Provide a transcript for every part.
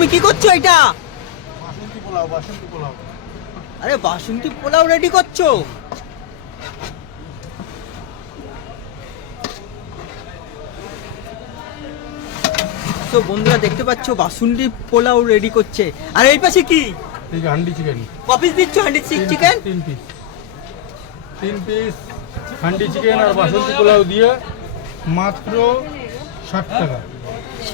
তুমি কি করছ এটা? বাসন্তী পোলাও বাসন্তী পোলাও। আরে বাসন্তী পোলাও রেডি করছ? তো বন্ধুরা দেখতে পাচ্ছ বাসন্তী পোলাও রেডি করছে। আর এই পাশে কি? হান্ডি চিকেন কপিস দিচ্ছ হান্ডি চিকেন তিন পিস তিন পিস হান্ডি চিকেন আর বাসন্তী পোলাও দিয়ে মাত্র ষাট টাকা।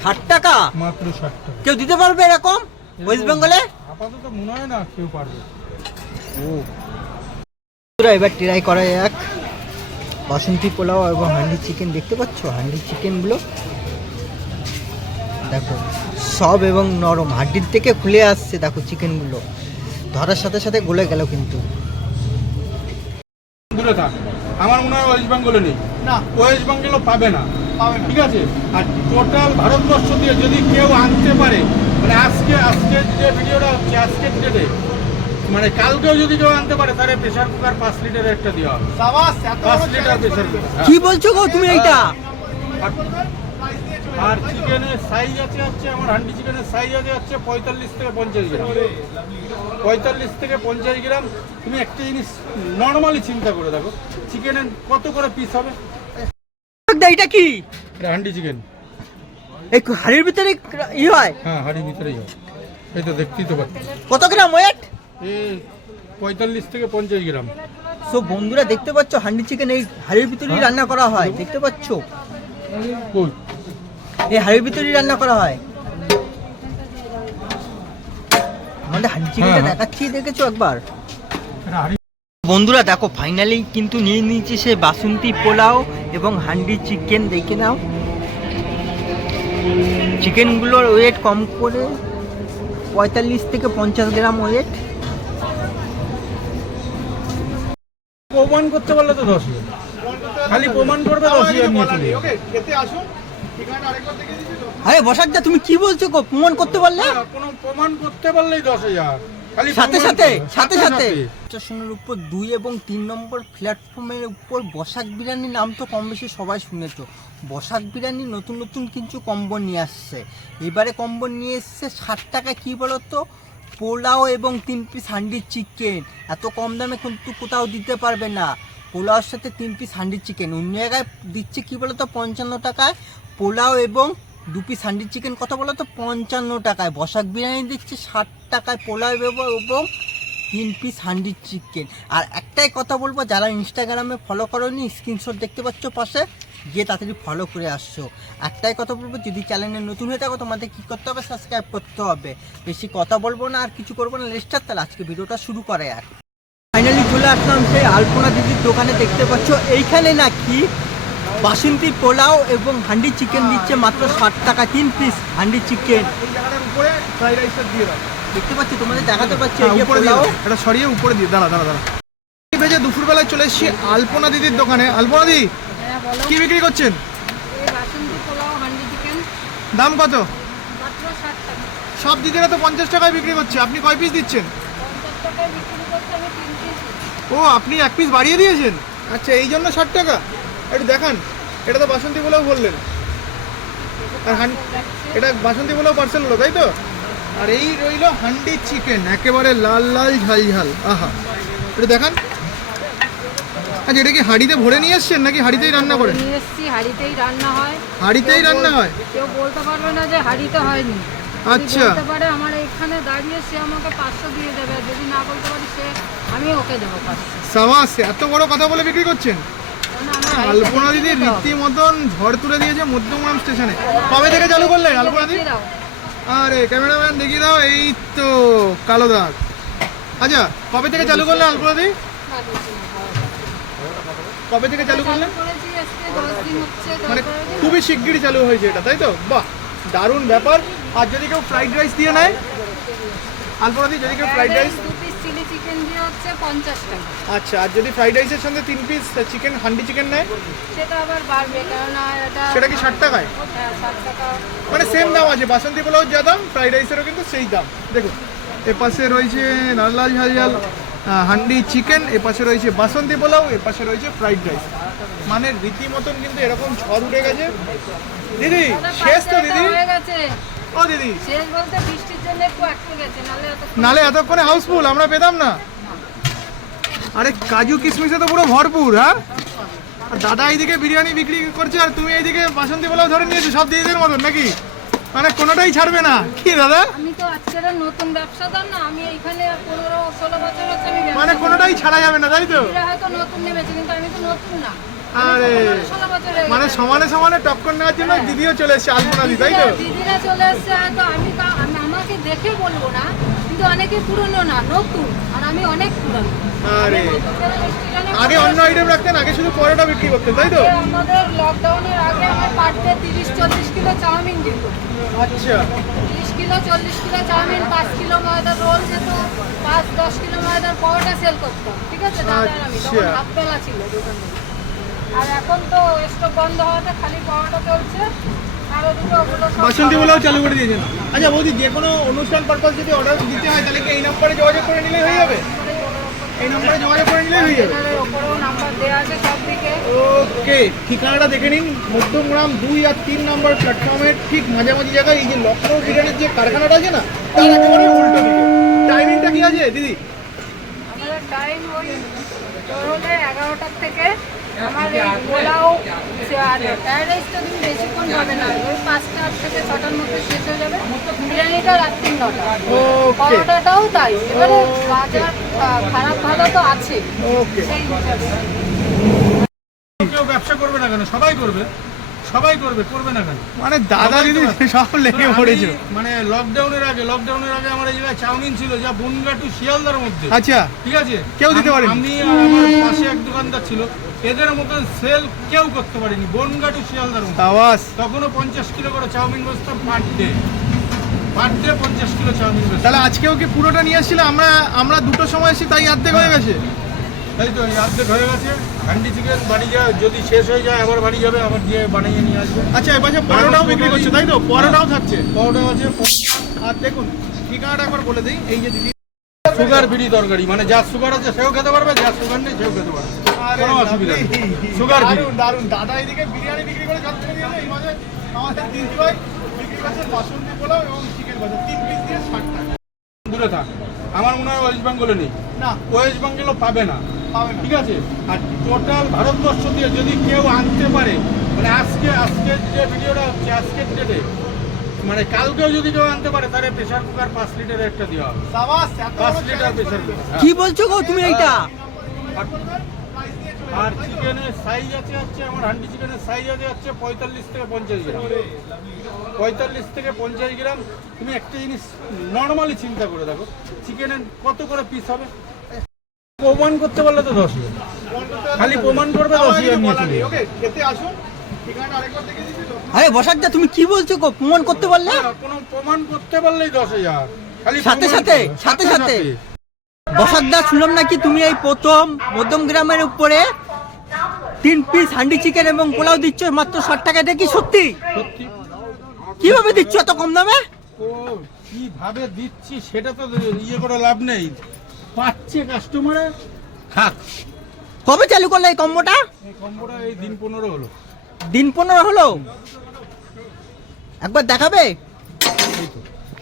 ষাট টাকা? মাত্র ষাট টাকা। কেউ দিতে পারবে এরকম? ওয়েস্ট বেঙ্গলে আপাতত মনে হয় না কেউ পারবে। বন্ধুরা এবার ট্রাই করা যাক। বাসন্তী পোলাও এবং হান্ডি চিকেন দেখতে পাচ্ছ? হান্ডি চিকেনগুলো দেখো সব এবং নরম। হাড্ডির থেকে খুলে আসছে দেখো চিকেনগুলো ধরার সাথে সাথে গলে গেল কিন্তু। আমার মনে হয় ওয়েস্ট বেঙ্গলে নেই। না। ওয়েস্ট বেঙ্গলও পাবে না। পাবে না। ঠিক আছে? আর টোটাল ভারতবর্ষ দিয়ে যদি কেউ আনতে পারে মানে আজকে আজকে যে ভিডিওটা হচ্ছে আজকের ডেটে মানে কালকেও যদি কেউ আনতে পারে তাহলে প্রেশার কুকার পাঁচ লিটার একটা দেওয়া হবে। সাবাস পাঁচ লিটার প্রেশার কুকার কি বলছো গো তুমি এইটা? আর চিকেনের সাইজ আছে হচ্ছে আমার হান্ডি চিকেনের সাইজ আছে হচ্ছে পঁয়তাল্লিশ থেকে পঞ্চাশ গ্রাম। পঁয়তাল্লিশ থেকে পঞ্চাশ গ্রাম। তুমি একটা জিনিস নর্মালি চিন্তা করে দেখো চিকেনের কত করে পিস হবে? এটা কি? এটা হান্ডি চিকেন। এই হাড়ির ভিতরে ই হয়? হ্যাঁ হাড়ির ভিতরেই হয়। এই তো দেখতেই তো পাচ্ছি। কত গ্রাম ওয়েট? এই পঁয়তাল্লিশ থেকে পঞ্চাশ গ্রাম। সো বন্ধুরা দেখতে পাচ্ছ হান্ডি চিকেন এই হাড়ির ভিতরেই রান্না করা হয়? দেখতে পাচ্ছ? এই হাড়ির ভিতরেই রান্না করা হয়। আমাদের চিকেনটা হ্যাঁ, হ্যাঁ। দেখাচ্ছি দেখেছ একবার? বন্ধুরা দেখো ফাইনালি কিন্তু নিয়ে নিয়েছে সে বাসন্তী পোলাও এবং হান্ডি চিকেন দেখে নাও। চিকেনগুলোর ওয়েট কম করে পঁয়তাল্লিশ থেকে পঞ্চাশ গ্রাম ওয়েট প্রমাণ করতে পারলে তো দশ হাজার খালি প্রমাণ করবে দশ খেতে আসুন আরে বসাকদা তুমি কি বলছো প্রমাণ করতে পারলে? কোনো প্রমাণ করতে পারলেই দশ হাজার সাথে সাথে সাথে সাথে। স্টেশনের উপর দুই এবং তিন নম্বর প্ল্যাটফর্মের উপর বসাক বিরিয়ানির নাম তো কম বেশি সবাই শুনেছো। বসাক বিরিয়ানি নতুন নতুন কিছু কম্বো নিয়ে আসছে। এবারে কম্বো নিয়ে এসছে ষাট টাকা কি বলতো? পোলাও এবং তিন পিস হান্ডি চিকেন এত কম দামে কিন্তু কোথাও দিতে পারবে না। পোলাওর সাথে তিন পিস হান্ডি চিকেন অন্য জায়গায় দিচ্ছে কি বলতো? পঞ্চান্ন টাকায়। পোলাও এবং দু পিস হান্ডি চিকেন কত বলতো? পঞ্চান্ন টাকায়। বসাক বিরিয়ানি দিচ্ছে ষাট টাকায় পোলাও এবং এবং তিন পিস হান্ডি চিকেন আর একটাই কথা বলব, যারা ইনস্টাগ্রামে ফলো করোনি স্ক্রিনশট দেখতে পাচ্ছ পাশে, গিয়ে তাড়াতাড়ি ফলো করে আসছো। একটাই কথা বলব, যদি চ্যানেলে নতুন হয়ে থাকো, তোমাদের কী করতে হবে? সাবস্ক্রাইব করতে হবে। বেশি কথা বলব না, আর কিছু করব না লেস্টার তাহলে আজকে ভিডিওটা শুরু করে আর ফাইনালি চলে আসলাম সেই আলপনা দিদির দোকানে, দেখতে পাচ্ছ, এইখানে নাকি বাসন্তী পোলাও এবং হান্ডি চিকেন দিচ্ছে মাত্র ষাট টাকা, তিন পিস হান্ডি চিকেন ফ্রাইড রাইসটা দিয়ে দেখতে পাচ্ছি তোমাদের দেখাতে পাচ্ছি হ্যাঁ, এই যে উপরে দাও। এটা সরিয়ে উপরে দিয়ে দাঁড়া দাঁড়া দাঁড়া। এই দুপুরবেলায় চলে এসেছি আলপনা দিদির দোকানে। আলপনা দি হ্যাঁ কি বিক্রি করছেন? এই বাসন্তী পোলাও হান্ডি চিকেন। দাম কত? মাত্র ষাট টাকা। সব দিদিরা তো পঞ্চাশ টাকায় বিক্রি করছে। আপনি কয় পিস দিচ্ছেন? পঞ্চাশ টাকায় বিক্রি করতে আমি তিন পিস ও আপনি এক পিস বাড়িয়ে দিয়েছেন? আচ্ছা এই জন্য ষাট টাকা? একটু দেখান। এটা তো বাসন্তী পোলাও বললেন। আর এটা বাসন্তী পোলাও পার্সেল হলো তাই তো? আর এই রইল হান্ডি চিকেন একেবারে লাল লাল ঝাল ঝাল। আহা। এটা দেখান। আচ্ছা এটা কি হাঁড়িতে ভরে নিয়ে এসছেন নাকি হাঁড়িতেই রান্না করেন? নিয়ে এসছি হাঁড়িতেই রান্না হয়। হাঁড়িতেই রান্না হয়? কেউ বলতে পারবে না যে হাঁড়িতে হয়নি। আচ্ছা। বলতে পারে আমার এখানে দাঁড়িয়ে সে আমাকে পাঁচশো দিয়ে দেবে যদি না বলতে পারি সে আমি ওকে দেবো পাঁচশো। সাবাস এত বড় কথা বলে বিক্রি করছেন? আলপনা দিদি। রীতিমতন ঝড় তুলে দিয়েছে মধ্যমগ্রাম স্টেশনে। কবে থেকে চালু করলেন আলপনা দিদি। আরে, ক্যামেরাম্যান, দেখিয়ে দাও, এই তো কালো দাগ। আচ্ছা কবে থেকে চালু করলেন আলপনা দি কবে থেকে চালু হচ্ছে মানে খুবই শিগগিরই চালু হয়েছে এটা, তাই তো? বাহ, দারুণ ব্যাপার। আর যদি কেউ ফ্রাইড রাইস দিয়ে নেয়? আলপনা দি যদি কেউ ফ্রাইড রাইস হচ্ছে পঞ্চাশ টাকা। আচ্ছা আর যদি ফ্রাইড রাইসের সঙ্গে তিন পিস চিকেন হান্ডি চিকেন নেয়? সেটা আবার বাড়বে কেননা এটা সেটা কি ষাট টাকায়? হ্যাঁ ষাট টাকা। মানে সেম দাম আছে বাসন্তী পোলাও যা দাম ফ্রাইড রাইসেরও কিন্তু সেই দাম। দেখুন এ পাশে রয়েছে লাল লাল ঝাল হান্ডি চিকেন এ পাশে রয়েছে বাসন্তী পোলাও এ পাশে রয়েছে ফ্রাইড রাইস মানে রীতিমতন কিন্তু এরকম ঝড় উঠে গেছে। দিদি শেষ তো দিদি? ও দিদি। শেষ বলতে বৃষ্টির জন্য একটু আটকে গেছে নালে এতক্ষণে হাউসফুল আমরা পেতাম না। আরে কাজু কিশমিশে তো পুরো ভরপুর হ্যাঁ? দাদা এইদিকে বিরিয়ানি বিক্রি করছে আর তুমি এইদিকে বাসন্তী পোলাও ধরে নিয়েছো সব দিদিদের মতন নাকি? মানে কোনোটাই ছাড়বে না। কি দাদা? আমি তো আজকের নতুন ব্যবসাদার না আমি এইখানে পনেরো ষোলো বছর হচ্ছে আমি মানে। কোনোটাই ছাড়া যাবে না তাই তো? এরা হয়তো নতুন নেমেছে কিন্তু আমি তো নতুন না। আরে হয়ে মানে সমানে সমানে টক্কর নেওয়ার জন্য দিদিও চলে এসছে আলপনা দি তাই তো? দিদিরা- চলে এসছে তা- আমি আমাকে দেখে বলব না কিন্তু অনেকে পুরনো না নতুন আর আমি অনেক পুরনো। আরে আগে অন্য আইটেম রাখতেন আগে শুধু পরোটা বিক্রি করতেন তাই তো? আমাদের লকডাউনের আগে আমার পার ডে তিরিশ চল্লিশ কিলো চাউমিন দিত। আচ্ছা। তিরিশ কিলো চল্লিশ কিলো চাউমিন পাঁচ কিলো ময়দার রোল যেত পাঁচ দশ কিলো ময়দার পরোটা সেল করতাম ঠিক আছে? দাদার আমি তখন আচ্ছা। হাফ বেলা ছিল দোকানে। আর এখন তো স্টক বন্ধ হওয়াতে খালি পরোটা চলছে। বাসন্তী পোলাও চালু করে দিয়েছেন। আচ্ছা বৌদি, যে কোনো অনুষ্ঠান পারপাস যদি অর্ডার দিতে হয়, তাহলে কি এই নম্বরে যোগাযোগ করে নিলে হয়ে যাবে? এই নম্বরে যোগাযোগ করে নিলে হয়ে যাবে? ওকে ঠিকানাটা দেখে নিন। মধ্যমগ্রাম দুই আর তিন নম্বর প্ল্যাটফর্মের ঠিক মাঝামাঝি জায়গায় এই যে লখনৌ বিরিয়ানির যে কারখানাটা আছে না, তার একেবারে উল্টো দিকে। টাইমিংটা কি আছে, দিদি? আমাদের টাইম ওই এগারোটার থেকে আমার এই পোলাও আর ফ্রাইড রাইসটা তুমি বেশিক্ষণ হবে না। ওই পাঁচটা থেকে ছটার মধ্যে শেষ হয়ে যাবে। বিরিয়ানিটা রাত্রি নটা। ওকে পরোটাটাও তাই। এবারে বাজার খারাপ ভালো তো আছে। ওকে সেই হিসাবে। কেউ ব্যবসা করবে না কেন? সবাই করবে। সবাই করবে করবে না কেন? মানে দাদা দিদি সব লেগে পড়েছে। মানে লকডাউনের আগে লকডাউনের আগে আমার এই জায়গায় চাউমিন ছিল যা বনগা টু শিয়ালদার মধ্যে। আচ্ছা। ঠিক আছে? কেউ দিতে পারেনি? আমি আর আমার পাশে এক দোকানদার ছিল। এদের মতন সেল কেউ করতে পারেনি বনগা টু শিয়ালদার মধ্যে। আওয়াজ তখনও পঞ্চাশ কিলো করে চাউমিন বসতাম পার ডে পার ডে পঞ্চাশ কিলো চাউমিন বসতাম তাহলে আজকেও কি পুরোটা নিয়ে এসেছিল আমরা আমরা দুটোর সময় এসেছি তাই আর্ধেক হয়ে গেছে। এই তো অর্ধেক হয়ে গেছে। হান্ডি চিকেন বাড়ি যায় যদি শেষ হয়ে যায় আবার বাড়ি যাবে আবার গিয়ে বানিয়ে নিয়ে আসবে। আচ্ছা এবার পরোটাও বিক্রি করছে তাই তো? পরোটাও থাকছে। পাউডার আছে আর দেখুন ঠিকানাটা একবার বলে দিই এই যে দিদি সুগার ফ্রি তরকারি মানে যার সুগার আছে সেও খেতে পারবে যার সুগার নেই সেও খেতে পারবে। আরে কোনো অসুবিধা নেই। সুগার দাদা এদিকে বিরিয়ানি বিক্রি করে যত করে দিয়েছে এই মাঝে আমাদের দিদি ভাই বিক্রি করছে বাসন্তী পোলাও এবং চিকেন বাজার তিন পিস দিয়ে ষাট টাকা। দূরে থাক। আমার মনে হয় ওয়েস্ট বেঙ্গলে নেই। না ওয়েস্ট বেঙ্গলও পাবে না। পাবে ঠিক আছে? আর টোটাল ভারতবর্ষ দিয়ে যদি কেউ আনতে পারে মানে আজকে আজকের যে ভিডিওটা হচ্ছে আজকের ডেটে মানে কালকেও যদি কেউ আনতে পারে তাহলে প্রেশার কুকার পাঁচ লিটারের একটা দেওয়া হবে। পাঁচ লিটার প্রেশার কুকার কি বলছো গো তুমি এইটা? আর চিকেনের সাইজ আছে হচ্ছে আমার হান্ডি চিকেনের সাইজ আছে হচ্ছে পঁয়তাল্লিশ থেকে পঞ্চাশ গ্রাম। পঁয়তাল্লিশ থেকে পঞ্চাশ গ্রাম। তুমি একটা জিনিস নর্মালি চিন্তা করে দেখো চিকেনের কত করে পিস হবে? প্রমাণ করতে পারলে তো দশ খালি প্রমাণ করবে দশ খেতে আসুন আরে বসাকদা তুমি কি বলছো গো? প্রমাণ করতে পারলে? কোনো প্রমাণ করতে পারলেই দশ হাজার। খালি সাথে সাথে, সাথে সাথে। বসাকদা শুনলাম নাকি তুমি এই প্রথম মধ্যম গ্রামের উপরে তিন পিস হান্ডি চিকেন এবং পোলাও দিচ্ছ মাত্র ষাট টাকা। এটা কি সত্যি? কীভাবে দিচ্ছ এত কম দামে? কীভাবে দিচ্ছি সেটা তো ইয়ে করে লাভ নেই। পাচ্ছে কাস্টমারে খাক কবে চালু করলে এই কম্বোটা? এই কম্বোটা এই দিন পনেরো হলো। দিন পনেরো হলো? একবার দেখাবে?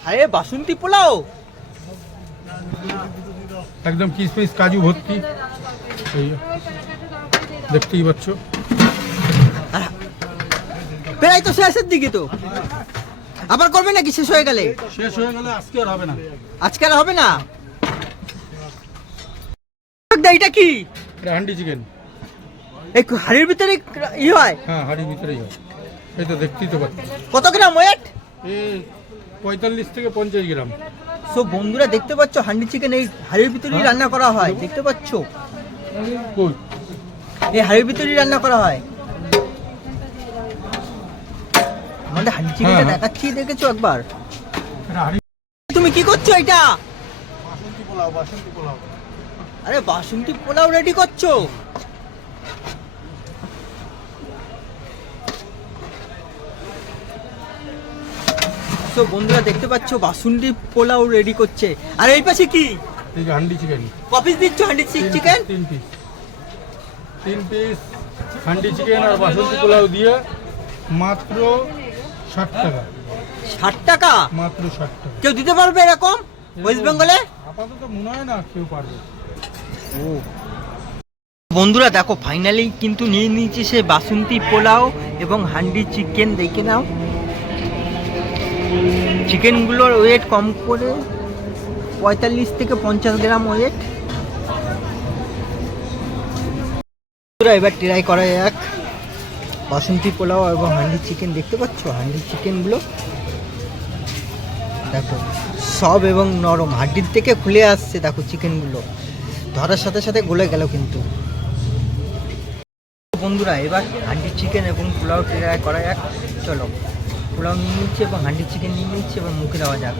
আরে বাসন্তী পোলাও? একদম কিসমিস কাজু ভর্তি। এই দেখতেই পাচ্ছ। প্রায় তো শেষের দিকে তো। আবার করবে নাকি? শেষ হয়ে গেলে? শেষ হয়ে গেলে আজকে আর হবে না। আজকে আর হবে না? এটা কি? হান্ডি চিকেন। এই হাড়ির ভিতরে ই হয়? হ্যাঁ হাড়ির ভিতরেই হয়। এই তো দেখতেই তো পাচ্ছি। কত গ্রাম ওয়েট পঁয়তাল্লিশ থেকে পঞ্চাশ গ্রাম। সব বন্ধুরা দেখতে পাচ্ছ হান্ডি চিকেন এই হাড়ির ভিতরেই রান্না করা হয় দেখতে পাচ্ছ? এই হাড়ির ভিতরেই রান্না করা হয়। আমাদের হান্ডি চিকেনটা হ্যাঁ, হ্যাঁ। দেখাচ্ছি দেখেছ একবার? তুমি কি করছ এটা? বাসন্তী পোলাও বাসন্তী পোলাও। আরে বাসন্তী পোলাও রেডি করছ? তো বন্ধুরা দেখতে পাচ্ছ বাসন্তী পোলাও রেডি করছে। আর এই পাশে কি? হান্ডি চিকেন কপিস দিচ্ছ হান্ডি চিকেন তিন পিস তিন পিস হান্ডি চিকেন আর বাসন্তী পোলাও দিয়ে মাত্র ষাট টাকা। ষাট টাকা? মাত্র ষাট টাকা। কেউ দিতে পারবে এরকম? ওয়েস্ট বেঙ্গলে আপাতত মনে হয় না কেউ পারবে। বন্ধুরা দেখো ফাইনালি কিন্তু নিয়ে নিয়েছি সে বাসন্তী পোলাও এবং হান্ডি চিকেন দেখে নাও। চিকেনগুলোর ওয়েট কম করে পঁয়তাল্লিশ থেকে পঞ্চাশ গ্রাম ওয়েট এবার ট্রাই করা যাক। বাসন্তী পোলাও এবং হান্ডি চিকেন, দেখতে পাচ্ছ? হান্ডি চিকেনগুলো দেখো, সব এবং নরম। হাড্ডির থেকে খুলে আসছে, দেখো চিকেনগুলো। ধরার সাথে সাথে গলে গেল কিন্তু। বন্ধুরা, এবার হান্ডি চিকেন এবং পোলাও ট্রাই করা যাক। চলো। পোলাও নিয়ে নিচ্ছি এবং হান্ডি চিকেন নিয়ে নিচ্ছি এবং মুখে দেওয়া যাক।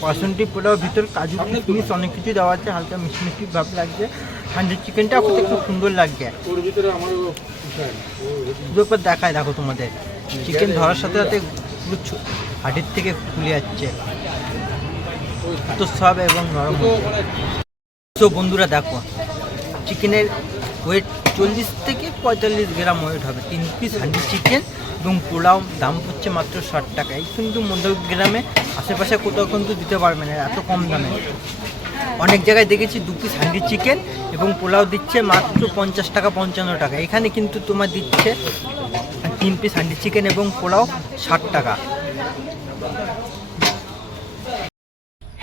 বাসন্তী পোলাও ভিতর কাজু কিশমিশ অনেক কিছু দেওয়া আছে হালকা মিষ্টি মিষ্টি ভাব লাগছে। হান্ডি চিকেনটা করতে খুব সুন্দর লাগছে। ওর ভিতরে আমারও পোষায় না। পুরো পর দেখায় দেখো তোমাদের। চিকেন ধরার সাথে সাথে ছো- থেকে খুলে যাচ্ছে। তো সব এবং নরম তো বন্ধুরা দেখো চিকেনের ওয়েট চল্লিশ থেকে পঁয়তাল্লিশ গ্রাম ওয়েট হবে। তিন পিস হান্ডি চিকেন এবং পোলাও, দাম হচ্ছে মাত্র ষাট টাকা। এই কিন্তু মধ্যগ্রামে আশেপাশে কোথাও কিন্তু দিতে পারবে না, এত কম দামে। অনেক জায়গায় দেখেছি দু পিস হান্ডি চিকেন এবং পোলাও দিচ্ছে মাত্র পঞ্চাশ টাকা, পঞ্চান্ন টাকা। এখানে কিন্তু তোমার দিচ্ছে তিন পিস হান্ডি চিকেন এবং পোলাও ষাট টাকা।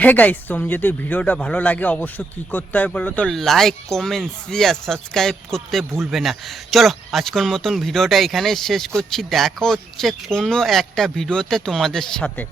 হে গাইস তোম যদি ভিডিওটা ভালো লাগে অবশ্য কী করতে হবে বলো তো? লাইক কমেন্ট শেয়ার সাবস্ক্রাইব করতে ভুলবে না। চলো, আজকের মতন ভিডিওটা এখানে শেষ করছি। দেখা হচ্ছে কোনো একটা ভিডিওতে তোমাদের সাথে।